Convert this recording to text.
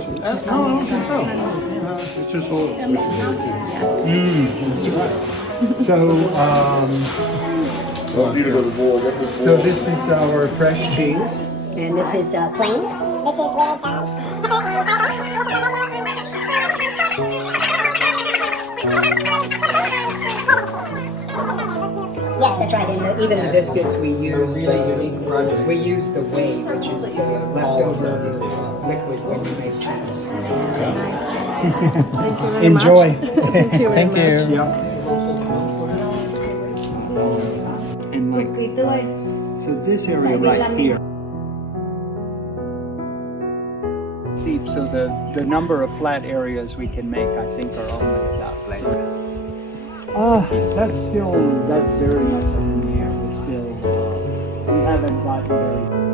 No, I don't think so. It's just all. That's right. So this is our fresh cheese. And this is plain. This is Yes, that's right. And Even the biscuits we use the whey, which is the leftover liquid when you make cheese. Thank you very Enjoy. much. Thank you very much. Yeah. And like, kỳ tươi. so this area right here. Steep, so the number of flat areas we can make, I think, are only about like. That's very much up in the air. We haven't gotten very.